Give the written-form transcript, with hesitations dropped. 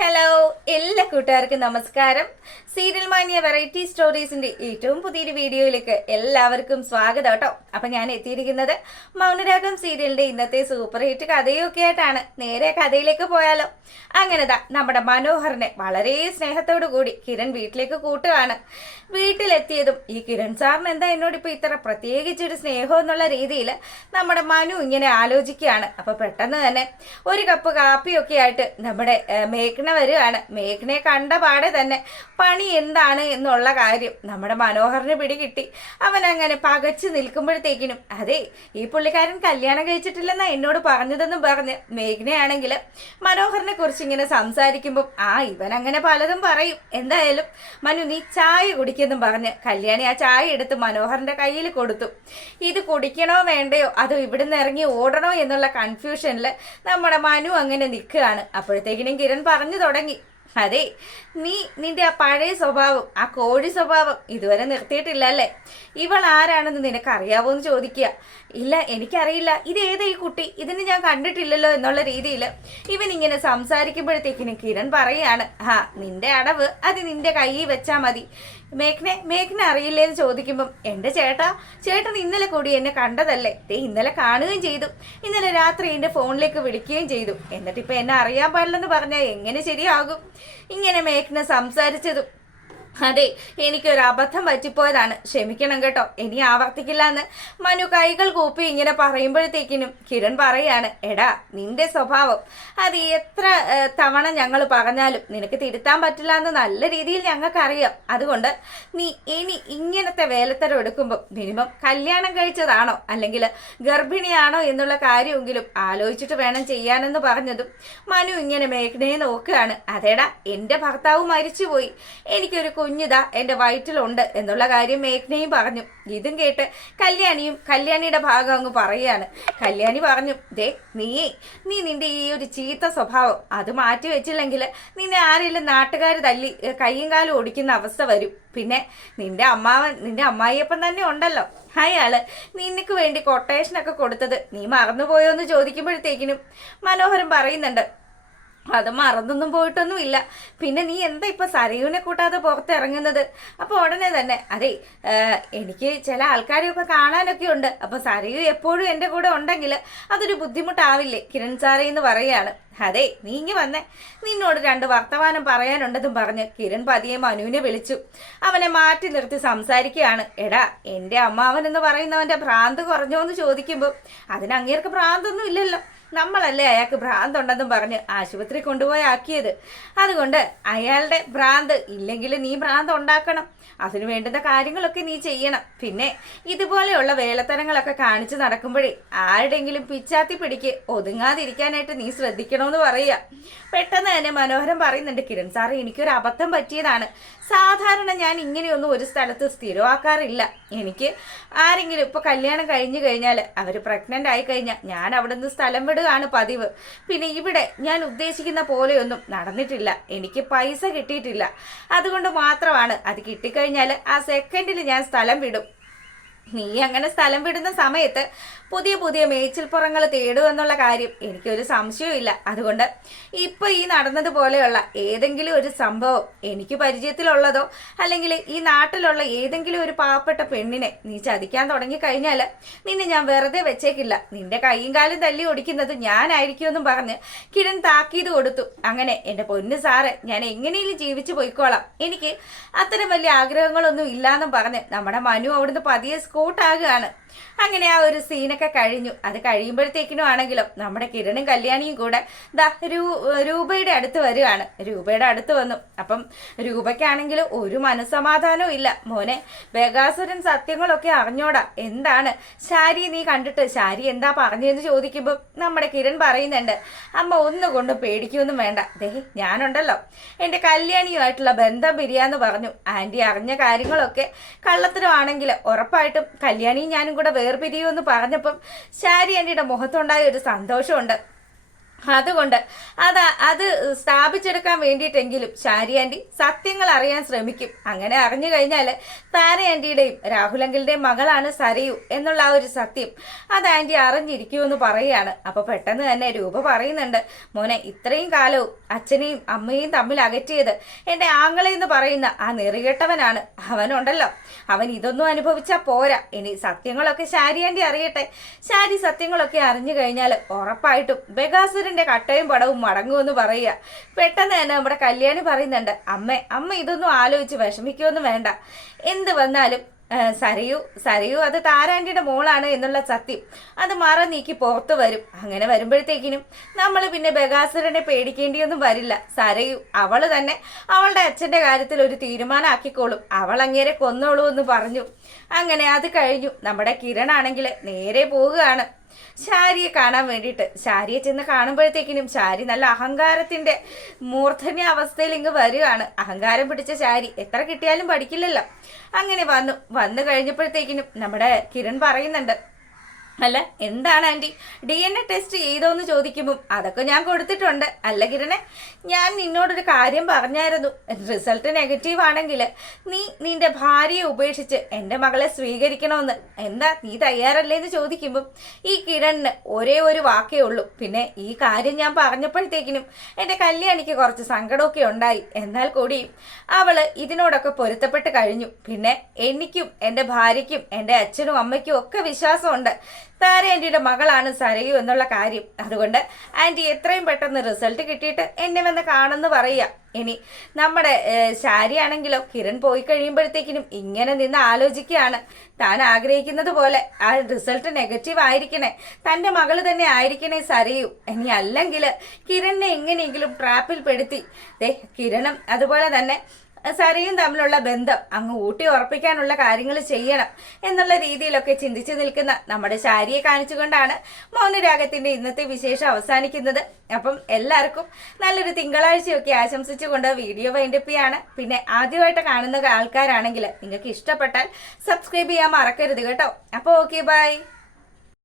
Hello എല്ലാ കൂട്ടുകാർക്കും നമസ്കാരം. സീരിയൽ മാനിയ വെറൈറ്റി സ്റ്റോറീസിന്റെ ഏറ്റവും പുതിയൊരു വീഡിയോയിലേക്ക് എല്ലാവർക്കും സ്വാഗതം കേട്ടോ. അപ്പൊ ഞാൻ എത്തിയിരിക്കുന്നത് മൗനരാഗം സീരിയലിന്റെ ഇന്നത്തെ സൂപ്പർ ഹിറ്റ് കഥയൊക്കെ ആയിട്ടാണ്. നേരെ കഥയിലേക്ക് പോയാലോ. അങ്ങനെതാ നമ്മുടെ മനോഹറിനെ വളരെ സ്നേഹത്തോടു കൂടി കിരൺ വീട്ടിലേക്ക് കൂട്ടുകയാണ്. വീട്ടിലെത്തിയതും ഈ കിരൺ സാറിന് എന്താ എന്നോട് ഇപ്പൊ ഇത്ര പ്രത്യേകിച്ചൊരു സ്നേഹം എന്നുള്ള രീതിയിൽ നമ്മുടെ മനു ഇങ്ങനെ ആലോചിക്കുകയാണ്. അപ്പൊ പെട്ടെന്ന് തന്നെ ഒരു കപ്പ് കാപ്പിയൊക്കെ ആയിട്ട് നമ്മുടെ മേഘ്ന വരികയാണ്. മേഘ്നയെ കണ്ട പാടെ തന്നെ പണി എന്താണ് എന്നുള്ള കാര്യം നമ്മുടെ മനോഹറിന് പിടികിട്ടി. അവൻ അങ്ങനെ പകച്ചു നിൽക്കുമ്പോഴത്തേക്കിനും അതെ ഈ പുള്ളിക്കാരൻ കല്യാണം കഴിച്ചിട്ടില്ലെന്നാ എന്നോട് പറഞ്ഞതെന്നും പറഞ്ഞ് മേഘ്നയാണെങ്കിൽ മനോഹറിനെ കുറിച്ച് ഇങ്ങനെ സംസാരിക്കുമ്പോൾ ഇവൻ അങ്ങനെ പലതും പറയും. എന്തായാലും മനു നീ ചായ കുടിക്കെന്നും പറഞ്ഞ് കല്യാണി ആ ചായ എടുത്ത് മനോഹറിന്റെ കയ്യിൽ കൊടുത്തു. ഇത് കുടിക്കണോ വേണ്ടയോ അതോ ഇവിടുന്ന് ഇറങ്ങി ഓടണോ എന്നുള്ള കൺഫ്യൂഷനിൽ നമ്മുടെ മനു അങ്ങനെ നിൽക്കുകയാണ്. അപ്പോഴത്തേക്കിനും കിരൺ പറഞ്ഞു തുടങ്ങി, അതെ നീ നിന്റെ ആ പഴയ സ്വഭാവം, ആ കോഴി സ്വഭാവം ഇതുവരെ നിർത്തിയിട്ടില്ല അല്ലേ? ഇവൾ ആരാണെന്ന് നിനക്ക് അറിയാവോ എന്ന് ചോദിക്കുക. ഇല്ല എനിക്കറിയില്ല, ഇത് ഏതാ ഈ കുട്ടി, ഇതിന് ഞാൻ കണ്ടിട്ടില്ലല്ലോ എന്നുള്ള രീതിയിൽ ഇവൻ ഇങ്ങനെ സംസാരിക്കുമ്പോഴത്തേക്കിനും കിരൺ പറയാണ്, നിന്റെ അടവ് അത് നിന്റെ കയ്യിൽ വെച്ചാ മതി. മേഘ്ന അറിയില്ലേന്ന് ചോദിക്കുമ്പം എന്റെ ചേട്ടൻ ഇന്നലെ കൂടി എന്നെ കണ്ടതല്ലേ, ഇന്നലെ കാണുകയും ചെയ്തു, ഇന്നലെ രാത്രി എന്റെ ഫോണിലേക്ക് വിളിക്കുകയും ചെയ്തു, എന്നിട്ടിപ്പൊ എന്നെ അറിയാൻ പാടില്ലെന്ന് പറഞ്ഞാൽ എങ്ങനെ ശരിയാകും? ഇങ്ങനെ മേഘ്ന സംസാരിച്ചതും അതെ എനിക്കൊരു അബദ്ധം പറ്റിപ്പോയതാണ്, ക്ഷമിക്കണം കേട്ടോ, ഇനി ആവർത്തിക്കില്ല എന്ന് മനു കൈകൾ കൂപ്പി ഇങ്ങനെ പറയുമ്പോഴത്തേക്കിനും കിരൺ പറയാണ്, എടാ നിന്റെ സ്വഭാവം അത് എത്ര തവണ ഞങ്ങൾ പറഞ്ഞാലും നിനക്ക് തിരുത്താൻ പറ്റില്ല എന്ന് നല്ല രീതിയിൽ ഞങ്ങൾക്കറിയാം. അതുകൊണ്ട് നീ ഇനി ഇങ്ങനത്തെ വേലത്തരം എടുക്കുമ്പോൾ മിനിമം കല്യാണം കഴിച്ചതാണോ അല്ലെങ്കിൽ ഗർഭിണിയാണോ എന്നുള്ള കാര്യമെങ്കിലും ആലോചിച്ചിട്ട് വേണം ചെയ്യാനെന്ന് പറഞ്ഞതും മനു ഇങ്ങനെ മേഘ്നയെ നോക്കുകയാണ്. അതേടാ എന്റെ ഭർത്താവ് മരിച്ചുപോയി, എനിക്കൊരു കുഞ്ഞിതാ എന്റെ വയറ്റിലുണ്ട് എന്നുള്ള കാര്യം മേഘ്നയും പറഞ്ഞു. ഇതും കേട്ട് കല്യാണിയുടെ ഭാഗം അങ്ങ് പറയുകയാണ്. കല്യാണി പറഞ്ഞു, നീ നിന്റെ ഈ ഒരു ചീത്ത സ്വഭാവം അത് മാറ്റി വെച്ചില്ലെങ്കിൽ നിന്നെ ആരെങ്കിലും നാട്ടുകാർ തല്ലി കയ്യും കാലും ഓടിക്കുന്ന അവസ്ഥ വരും. പിന്നെ നിന്റെ അമ്മായിയപ്പൻ തന്നെ ഉണ്ടല്ലോ, അയാള് നിനക്ക് വേണ്ടി കൊട്ടേഷനൊക്കെ കൊടുത്തത് നീ മറന്നുപോയോ എന്ന് ചോദിക്കുമ്പോഴത്തേക്കിനും മനോഹരൻ പറയുന്നുണ്ട്, അത് മറന്നൊന്നും പോയിട്ടൊന്നും ഇല്ല. പിന്നെ നീ എന്താ ഇപ്പൊ സരയുവിനെ കൂട്ടാതെ പുറത്തിറങ്ങുന്നത്? അപ്പൊ ഉടനെ തന്നെ അതെ എനിക്ക് ചില ആൾക്കാരെയൊക്കെ കാണാനൊക്കെ ഉണ്ട്, അപ്പൊ സരയു എപ്പോഴും എന്റെ കൂടെ ഉണ്ടെങ്കിൽ അതൊരു ബുദ്ധിമുട്ടാവില്ലേ കിരൺ സാറേ എന്ന് പറയാണ്. അതെ നീ ഇങ്ങ് വന്നേ, നിന്നോട് 2 വർത്തമാനം പറയാനുണ്ടെന്നും പറഞ്ഞ് കിരൺ പതിയെ മനുവിനെ വിളിച്ചു. അവനെ മാറ്റി നിർത്തി സംസാരിക്കുകയാണ്. എടാ എന്റെ അമ്മാവൻ എന്ന് പറയുന്നവന്റെ ഭ്രാന്ത് കുറഞ്ഞോ എന്ന് ചോദിക്കുമ്പോൾ അതിന് അങ്ങേർക്ക് ഭ്രാന്തൊന്നും ഇല്ലല്ലോ, നമ്മളല്ലേ അയാൾക്ക് ഭ്രാന്തുണ്ടെന്നും പറഞ്ഞ് ആശുപത്രി കൊണ്ടുപോയി ആക്കിയത്. അതുകൊണ്ട് അയാളുടെ ഭ്രാന്ത് ഇല്ലെങ്കിൽ നീ ഭ്രാന്ത് ഉണ്ടാക്കണം, അതിനു വേണ്ടുന്ന കാര്യങ്ങളൊക്കെ നീ ചെയ്യണം. പിന്നെ ഇതുപോലെയുള്ള വേലത്തരങ്ങളൊക്കെ കാണിച്ചു നടക്കുമ്പോഴേ ആരുടെങ്കിലും പിച്ചാത്തി പിടിക്ക് ഒതുങ്ങാതിരിക്കാനായിട്ട് നീ ശ്രദ്ധിക്കണമെന്ന് പറയുക. പെട്ടെന്ന് തന്നെ മനോഹരൻ പറയുന്നുണ്ട്, കിരൺ സാറ് എനിക്കൊരു അബദ്ധം പറ്റിയതാണ്, സാധാരണ ഞാൻ ഇങ്ങനെയൊന്നും ഒരു സ്ഥലത്ത് സ്ഥിരമാക്കാറില്ല. എനിക്ക് ആരെങ്കിലും ഇപ്പൊ കല്യാണം കഴിഞ്ഞു കഴിഞ്ഞാൽ അവര് പ്രഗ്നന്റ് ആയി കഴിഞ്ഞാൽ ഞാൻ അവിടെ നിന്ന് സ്ഥലം വിടുകയാണ് പതിവ്. പിന്നെ ഇവിടെ ഞാൻ ഉദ്ദേശിക്കുന്ന പോലെയൊന്നും നടന്നിട്ടില്ല, എനിക്ക് പൈസ കിട്ടിയിട്ടില്ല, അതുകൊണ്ട് മാത്രമാണ്. അത് കിട്ടിക്കഴിഞ്ഞാൽ ആ സെക്കൻഡിൽ ഞാൻ സ്ഥലം വിടും. നീ അങ്ങനെ സ്ഥലം വിടുന്ന സമയത്ത് പുതിയ പുതിയ മേച്ചിൽപ്പുറങ്ങൾ തേടുമെന്നുള്ള കാര്യം എനിക്കൊരു സംശയമില്ല. അതുകൊണ്ട് ഇപ്പൊ ഈ നടന്നതുപോലെയുള്ള ഏതെങ്കിലും ഒരു സംഭവം എനിക്ക് പരിചയത്തിലുള്ളതോ അല്ലെങ്കിൽ ഈ നാട്ടിലുള്ള ഏതെങ്കിലും ഒരു പാവപ്പെട്ട പെണ്ണിനെ നീ ചതിക്കാൻ തുടങ്ങിക്കഴിഞ്ഞാൽ നിന്നെ ഞാൻ വെറുതെ വെച്ചേക്കില്ല, നിന്റെ കൈയും കാലും തല്ലി ഒടിക്കുന്നത് ഞാനായിരിക്കുമെന്നും പറഞ്ഞ് കിരൺ താക്കീത് കൊടുത്തു. അങ്ങനെ എന്റെ പൊന്നു സാറ് ഞാൻ എങ്ങനെയും ജീവിച്ചു പോയിക്കോളാം, എനിക്ക് അത്തരം വലിയ ആഗ്രഹങ്ങളൊന്നും ഇല്ലാന്നും പറഞ്ഞ് നമ്മുടെ മനു അവിടുന്ന് പതിയെ സ്കൂട്ടാകുകയാണ്. അങ്ങനെ ആ ഒരു സീനൊക്കെ കഴിഞ്ഞു. അത് കഴിയുമ്പോഴത്തേക്കിനും ആണെങ്കിലും നമ്മുടെ കിരണും കല്യാണിയും കൂടെ രൂപയുടെ അടുത്ത് വരികയാണ്. രൂപയുടെ അടുത്ത് വന്നു. അപ്പം രൂപയ്ക്കാണെങ്കിലും ഒരു മനസ്സമാധാനവും ഇല്ല. മോനെ ബഗാസുരൻ സത്യങ്ങളൊക്കെ അറിഞ്ഞോടാ, എന്താണ് ശാരി നീ കണ്ടിട്ട് ശാരി എന്താ പറഞ്ഞതെന്ന് ചോദിക്കുമ്പോൾ നമ്മുടെ കിരൺ പറയുന്നുണ്ട്, അമ്മ ഒന്നുകൊണ്ടും പേടിക്കൊന്നും വേണ്ട, ഞാനുണ്ടല്ലോ എന്റെ കല്യാണിയുമായിട്ടുള്ള ബന്ധം പിരിയാന്ന് പറഞ്ഞു. ആന്റി അറിഞ്ഞ കാര്യങ്ങളൊക്കെ കള്ളത്തരമാണെങ്കിൽ ഉറപ്പായിട്ടും കല്യാണിയും ഞാനും കൂടെ വേർപിരിയുമെന്ന് പറഞ്ഞപ്പം ശാരി ആന്റിയുടെ മുഖത്തുണ്ടായ ഒരു സന്തോഷമുണ്ട്. അതുകൊണ്ട് അത് സ്ഥാപിച്ചെടുക്കാൻ വേണ്ടിയിട്ടെങ്കിലും ശാരി ആന്റി സത്യങ്ങൾ അറിയാൻ ശ്രമിക്കും. അങ്ങനെ അറിഞ്ഞു കഴിഞ്ഞാൽ താര ആന്റിയുടെയും രാഹുലങ്കിളുടെയും മകളാണ് സരയു എന്നുള്ള ആ ഒരു സത്യം അത് ആന്റി അറിഞ്ഞിരിക്കുമെന്ന് പറയുകയാണ്. അപ്പൊ പെട്ടെന്ന് തന്നെ രൂപ പറയുന്നുണ്ട്, മോനെ ഇത്രയും കാലവും അച്ഛനെയും അമ്മയും തമ്മിൽ അകറ്റിയത് എന്റെ ആങ്ങളെ എന്ന് പറയുന്ന ആ നെറികെട്ടവനാണ്. അവനുണ്ടല്ലോ, അവൻ ഇതൊന്നും അനുഭവിച്ചാൽ പോരാ. ഇനി സത്യങ്ങളൊക്കെ ശാരി ആന്റി അറിയട്ടെ. ശാരി സത്യങ്ങളൊക്കെ അറിഞ്ഞു കഴിഞ്ഞാൽ ഉറപ്പായിട്ടും ബഗാസുരന്റെ കട്ടയും പടവും മടങ്ങുമെന്ന് പറയുക. പെട്ടെന്ന് തന്നെ നമ്മുടെ കല്യാണി പറയുന്നുണ്ട്, അമ്മ ഇതൊന്നും ആലോചിച്ച് വിഷമിക്കുമെന്ന് വേണ്ട. എന്ത് വന്നാലും സരയു അത് താരാന്റിയുടെ മോളാണ് എന്നുള്ള സത്യം അത് നീക്കി പുറത്തു വരും. അങ്ങനെ വരുമ്പോഴത്തേക്കിനും നമ്മൾ പിന്നെ ബഗാസുരനെ പേടിക്കേണ്ടിയൊന്നും വരില്ല. സരയു അവള് തന്നെ അവളുടെ അച്ഛന്റെ കാര്യത്തിൽ ഒരു തീരുമാനമാക്കിക്കോളും. അവൾ അങ്ങേരെ കൊന്നോളൂ എന്ന് പറഞ്ഞു. അങ്ങനെ അത് കഴിഞ്ഞു. നമ്മുടെ കിരൺ ആണെങ്കിൽ നേരെ പോവുകയാണ് ശാരിയെ കാണാൻ വേണ്ടിയിട്ട്. ശാരിയെ ചെന്ന് കാണുമ്പോഴത്തേക്കിനും ശാരി നല്ല അഹങ്കാരത്തിന്റെ മൂർധന്യ അവസ്ഥയിൽ ഇങ്ങ് വരികയാണ്. അഹങ്കാരം പിടിച്ച ശാരി എത്ര കിട്ടിയാലും പഠിക്കില്ലല്ലോ. അങ്ങനെ വന്നു കഴിഞ്ഞപ്പോഴത്തേക്കിനും നമ്മുടെ കിരൺ പറയുന്നുണ്ട്, അല്ല എന്താണ് ആന്റി DNA ടെസ്റ്റ് ചെയ്തോന്ന് ചോദിക്കുമ്പോൾ അതൊക്കെ ഞാൻ കൊടുത്തിട്ടുണ്ട്. അല്ല കിരണേ, ഞാൻ നിന്നോടൊരു കാര്യം പറഞ്ഞായിരുന്നു. റിസൾട്ട് നെഗറ്റീവ് ആണെങ്കിൽ നിന്റെ ഭാര്യയെ ഉപേക്ഷിച്ച് എൻ്റെ മകളെ സ്വീകരിക്കണമെന്ന്. എന്താ നീ തയ്യാറല്ലേ എന്ന് ചോദിക്കുമ്പോൾ ഈ കിരണിന് ഒരേ ഒരു വാക്കേ ഉള്ളൂ. പിന്നെ ഈ കാര്യം ഞാൻ പറഞ്ഞപ്പോഴത്തേക്കിനും എൻ്റെ കല്യാണിക്ക് കുറച്ച് സങ്കടമൊക്കെ ഉണ്ടായി. എന്നാൽ കൂടിയും അവള് ഇതിനോടൊക്കെ പൊരുത്തപ്പെട്ട് കഴിഞ്ഞു. പിന്നെ എനിക്കും എൻ്റെ ഭാര്യയ്ക്കും എൻ്റെ അച്ഛനും അമ്മയ്ക്കും ഒക്കെ വിശ്വാസമുണ്ട് താര ആന്റിയുടെ മകളാണ് സരയു എന്നുള്ള കാര്യം. അതുകൊണ്ട് ആന്റി എത്രയും പെട്ടെന്ന് റിസൾട്ട് കിട്ടിയിട്ട് എന്നെ വന്ന് കാണുമെന്ന് പറയുക. ഇനി നമ്മുടെ ശാരി ആണെങ്കിലോ കിരൺ പോയി കഴിയുമ്പോഴത്തേക്കിനും ഇങ്ങനെ നിന്ന് ആലോചിക്കുകയാണ്. താൻ ആഗ്രഹിക്കുന്നത് പോലെ ആ റിസൾട്ട് നെഗറ്റീവ് ആയിരിക്കണേ, തൻ്റെ മകള് തന്നെ ആയിരിക്കണേ സരയു. ഇനി അല്ലെങ്കിൽ കിരണിനെ എങ്ങനെയെങ്കിലും ട്രാപ്പിൽ പെടുത്തി കിരണും അതുപോലെ തന്നെ സരയും തമ്മിലുള്ള ബന്ധം അങ്ങ് ഊട്ടി ഉറപ്പിക്കാനുള്ള കാര്യങ്ങൾ ചെയ്യണം എന്നുള്ള രീതിയിലൊക്കെ ചിന്തിച്ചു നിൽക്കുന്ന നമ്മുടെ ശാരിയെ കാണിച്ചുകൊണ്ടാണ് മൗനരാഗത്തിന്റെ ഇന്നത്തെ വിശേഷം അവസാനിക്കുന്നത്. അപ്പം എല്ലാവർക്കും നല്ലൊരു തിങ്കളാഴ്ചയൊക്കെ ആശംസിച്ചുകൊണ്ട് വീഡിയോ വൈൻഡപ്പ് ചെയ്യാണ്. പിന്നെ ആദ്യമായിട്ട് കാണുന്ന ആൾക്കാരാണെങ്കിൽ നിങ്ങൾക്ക് ഇഷ്ടപ്പെട്ടാൽ സബ്സ്ക്രൈബ് ചെയ്യാൻ മറക്കരുത് കേട്ടോ. അപ്പോൾ ഓക്കെ, ബൈ.